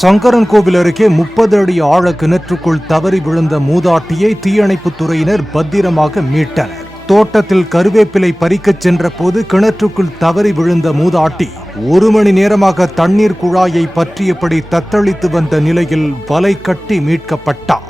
சங்கரன்கோவில் அருகே 30 அடி ஆழ கிணற்றுக்குள் தவறி விழுந்த மூதாட்டியை தீயணைப்புத் துறையினர் பத்திரமாக மீட்டனர். தோட்டத்தில் கருவேப்பிலை பறிக்கச் சென்ற போது கிணற்றுக்குள் தவறி விழுந்த மூதாட்டி 1 மணி நேரமாக தண்ணீர் குழாயை பற்றியபடி தத்தளித்து வந்த நிலையில் வலை கட்டி மீட்கப்பட்டார்.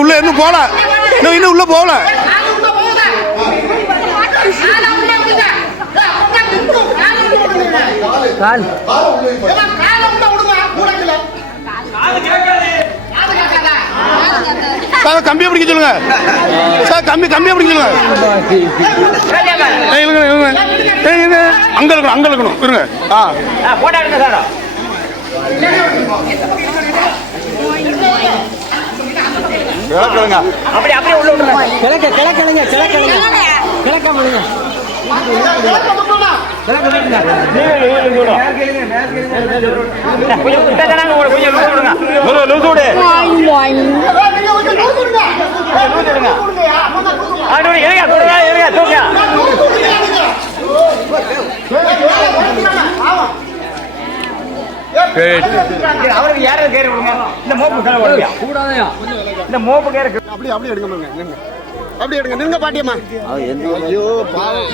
உள்ள இன்னும் போல இன்னும் உள்ள போகல. கம்பியா பிடிக்க சொல்லுங்க சார், கம்பியா பிடிக்க சொல்லுங்க. அங்க இருக்கணும் இருங்க. அவருக்கு யாரும் கேரு இந்த மோப்பு அப்படி எடுங்க, அப்படி எடுங்க. நின்னுங்க பாட்டியம்மா. ஐயோ பாவம்.